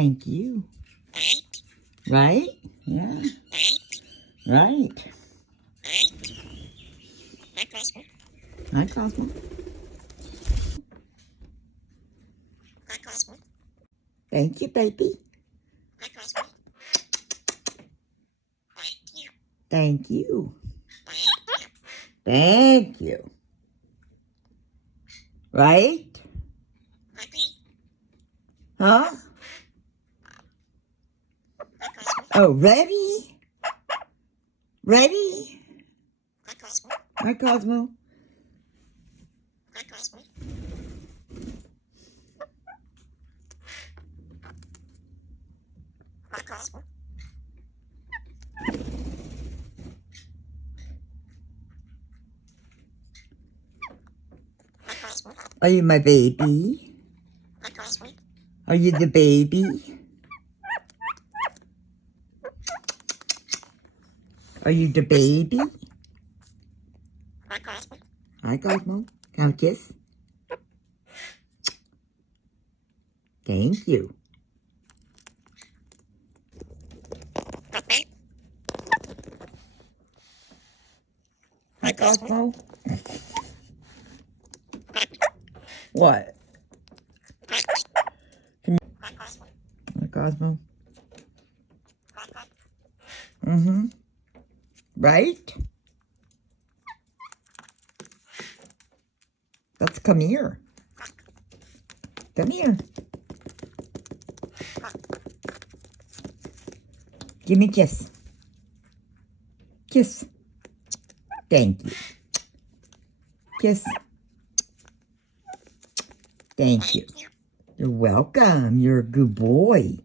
Thank you. Right? Yeah. Right. Hi, Cosmo. Thank you, baby. Thank you. Thank you. Right? Huh? Oh, ready? Ready? Hi, Cosmo. Are you my baby? Are you the baby? Are you the baby? Hi, Cosmo. Can I kiss? Thank you. Hi, Cosmo. What? Hi, Cosmo. Mm-hmm. Right? Let's come here. Come here. Give me a kiss. Kiss. Thank you. Kiss. Thank you. You're welcome. You're a good boy.